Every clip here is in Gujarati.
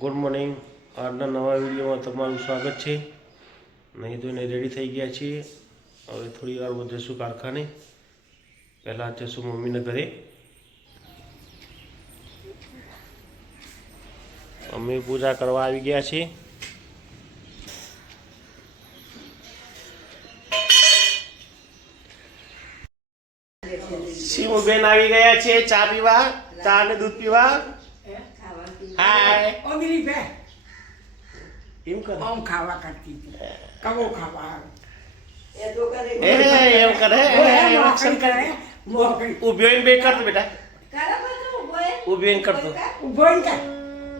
ગુડ મોર્નિંગ આજના નવા વિડીયોમાં તમારું સ્વાગત છે. નહીં તો એને રેડી થઈ ગયા છીએ. હવે થોડી વાર જઈશું કારખાને. પહેલાં જઈશું મમ્મીના ઘરે. મમ્મી પૂજા કરવા આવી ગયા છે બેન આવી ગયા છે ચા પીવા, ચા અને દૂધ પીવા. હાય ઓગળી બે એમ કરે. ઓમ ખાવા કરતી હતી. કવો ખાવા એ એમ કરે. એમ action કરે. ઊભી હોઈને બે કરતો બેટા. ઊભી હોઈને કરતો ઊભો ઈ કર.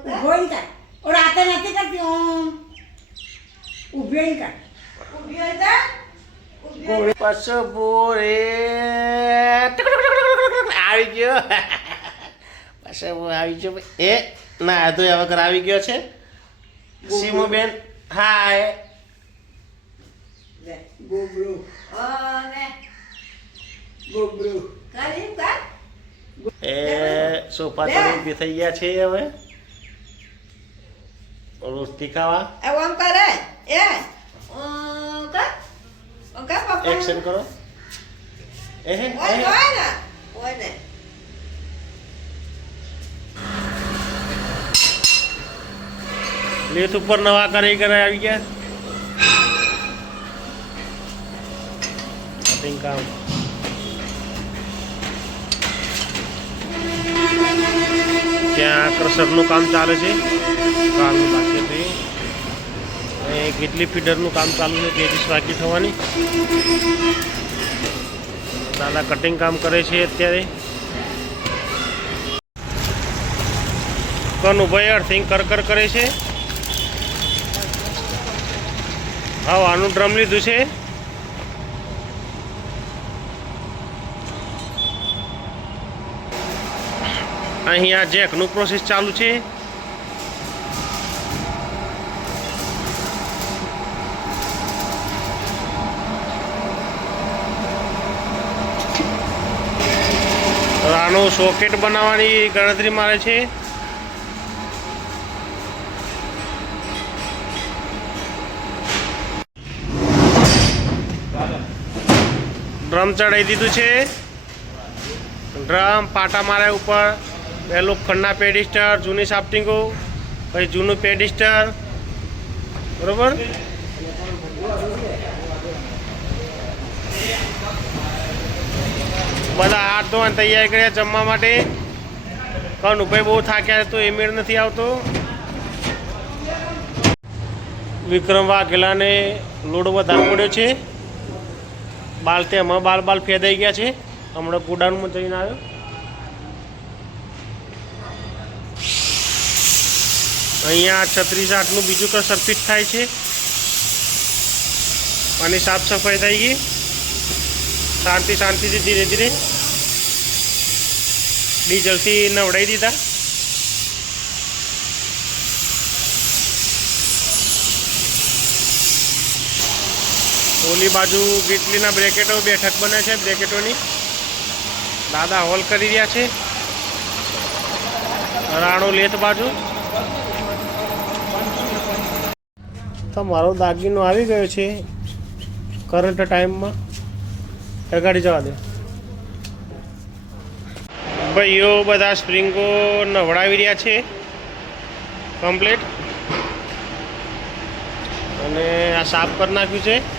ઊભો ઈ કર. ઓ રાતે નથી કરતી? ઓમ. ઊભો ઈ કર. પસબો રે આવી ગયો પાછો આવી ગયો એ ના તો ઘર આવી ગયો છે. સીમુ બેન હાય. એ સોફા પર ઊભી થઈ ગયા છે હવે. રોટી ખાવા. એક્શન કરો. એ. હે, એ હે. લેત ઉપર નવા કરી કરે આવી ગયા? કટિંગ કામ. ત્યાં ક્રશરનું કામ ચાલે છે. કાલનું બાકી હતું કેટલી ફીડરનું કામ ચાલુ છે? તેત્રીસ બાકી થવાની. દાદા કટિંગ કામ કરે છે અત્યારે. કનુભાઈ અર્થિંગ કર કર કરે છે. હા, આનું ડ્રમ લીધું છે. અહીંયા જેકનું પ્રોસેસ ચાલુ છે. આનું સોકેટ બનાવવાની ગણતરી મારે છે. ડ્રમ ચડાવી દીધું છે. ડ્રમ પાટા માર્યા ઉપર. બે લોખંડના પેડિસ્ટર, જૂની સાફટિંગો પછી જૂનું પેડિસ્ટર. બરોબર? બધા હાથ ધોવાની તૈયારી કર્યા જમવા માટે. કનુભાઈ બહુ થાક્યા તો એ મેળ નથી આવતો. વિક્રમ વાઘેલાને લોડ વધારે પડ્યો છે. બાલ તેમાં બાલ બાલ ફેદાઈ ગયા છે. હમણાં કુડાનમાં જઈને આવ્યો. અહીંયા છત્રીસ આઠનું બીજું કંઈ ફિટ થાય છે. અને સાફ સફાઈ થઈ ગઈ. શાંતિ શાંતિથી ધીરે ધીરે. ડીઝલથી નવડાવી દીધા. ઓલી બાજુ ગીટલીના બ્રેકેટો બેઠક બને છે બ્રેકેટોની. દાદા હોલ કરી રહ્યા છે. રાણો લેત બાજુ. તો મારો દાગીનો આવી ગયો છે. કરંટ ટાઈમમાં ગાડી જવા દે. ભાઈઓ બધા સ્પ્રિંગો નવડાવી રહ્યા છે. કમ્પ્લીટ અને આ સાફ કરી નાખ્યું છે.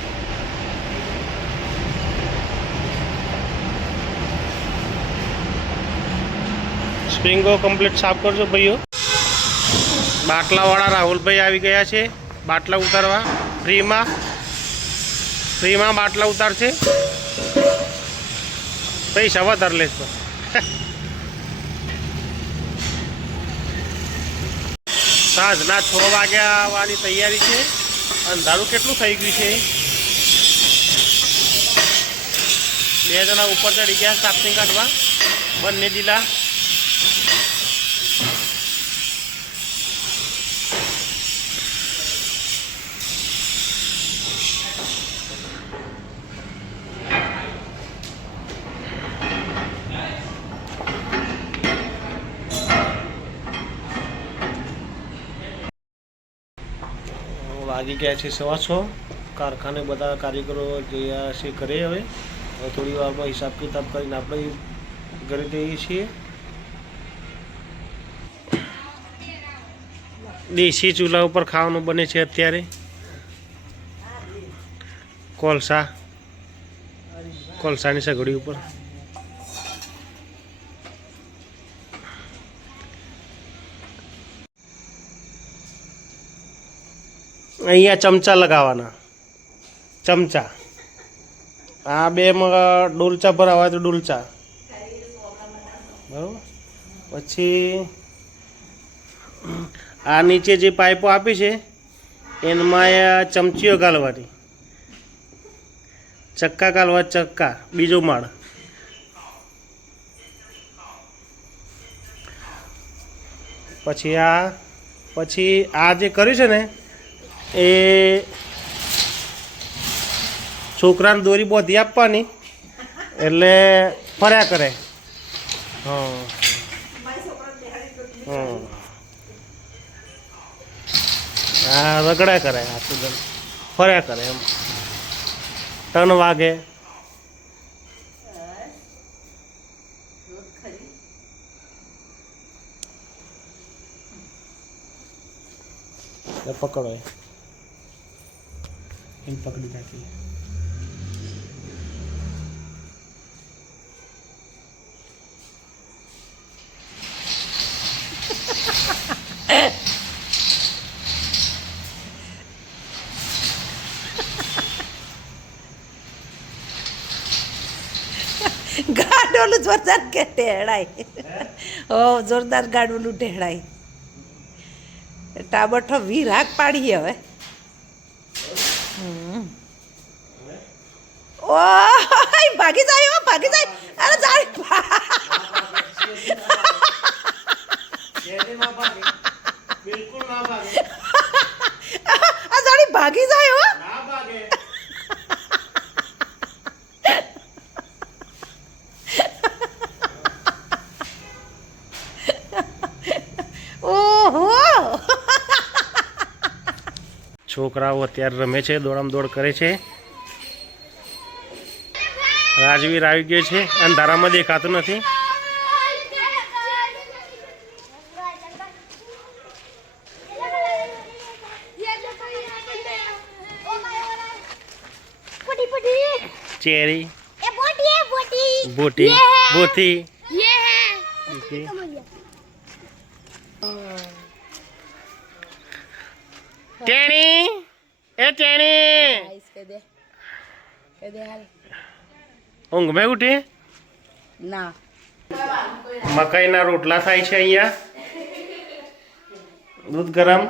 સ્પ્રિંગો કમ્પ્લીટ સાફ કરજો ભાઈઓ. બાટલાવાળા રાહુલભાઈ આવી ગયા છે બાટલા ઉતારવા. ફ્રીમાં ફ્રીમાં બાટલા ઉતારશે. પૈસા વધારે લેશ તો. સાંજના છ વાગ્યા આવવાની તૈયારી છે. અંધારું કેટલું થઈ ગયું છે? બે જણા ઉપર ચડી ગયા સાપસિંગ કાઢવા. બંને દીલા. વાગી ગયા છે સવા છ. કારખાને બધા કારીગરો જે છે કરે હવે. હવે થોડી વારમાં હિસાબ કિતાબ કરીને આપણે ઘરે જઈએ છીએ. દેશી ચૂલા ઉપર ખાવાનું બને છે અત્યારે. કોલસા. કોલસાની સગડી ઉપર. અહીંયા ચમચા લગાવવાના. ચમચા. આ બે ડોલચા ભરાવા તો ડોલચા. બરાબર? પછી આ નીચે જે પાઇપો આપી છે એમાં ચમચીઓ ગાળવાની ચક્કા ગાળવા ચક્કા, બીજો માળ. પછી આ પછી આ જે કર્યું છે ને એ છોકરાને દોરી બોધી આપવાની. એટલે ફર્યા કરે. હા રગડા કરે આખું ફર્યા કરે એમ. ટન વાગે. પકડો એ એમ પકડી નાખી ગાડોલું જોરદાર કે ટેડાય ઓ જોરદાર ગાડોલું ટેડાય ટાબઠો વીર હાક પાડીએ હવે. ઓય ભાગી જાય હો, ભાગી જાય. અરે બિલકુલ ના ભાગે. આ જાણી ભાગી જાય હો ના ભાગે. છોકરાઓ અત્યારે રમે છે દોડામ દોડ કરે છે. રાજવીર આવી ગયો છે અને ધારામાં દેખાતું નથી. ચેરી. બોટી. બોટી. ટેણી. એ ટેણી. ઊંઘમાં ઉઠી? ના. મકાઈના રોટલા થાય છે અહીંયા. દૂધ ગરમ.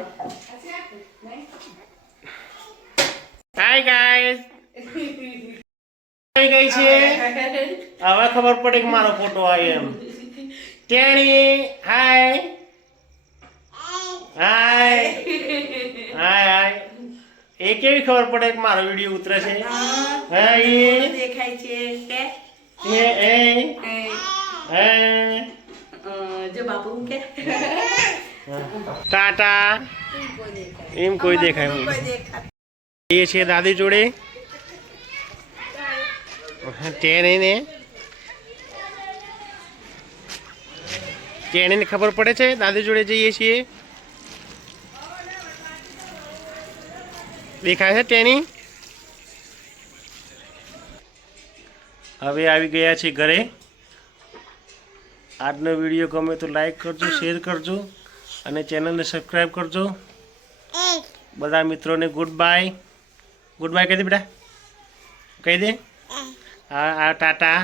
હાય ગાઈસ થઈ ગઈ છે. હવે ખબર પડી કે મારો ફોટો આવ્યો એમ. ટેણી હાય હાય હાય હાય એ કેવી ખબર પડે કે મારો વીડિયો ઉતરે છે? હાય દેખાય છે કે? એ એ? એ, એ જો બાપુ કે? ટાટા. એમ કોઈ દેખાય નહીં. કોઈ દેખાય એ છે દાદી જોડે. ટેણીને ટેણીને ખબર પડે છે? દાદી જોડે જઈએ છીએ. દેખાય છે ટેણી હવે આવી ગયા છે ઘરે. આજનો વીડિયો ગમે તો લાઈક કરજો શેર કરજો અને ચેનલને સબસ્ક્રાઈબ કરજો. બધા મિત્રોને ગુડ બાય ગુડ બાય કહી દે બેટા. કહી દે? હા હા, ટાટા.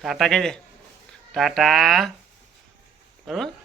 ટાટા કહી દે. ટાટા. બરાબર?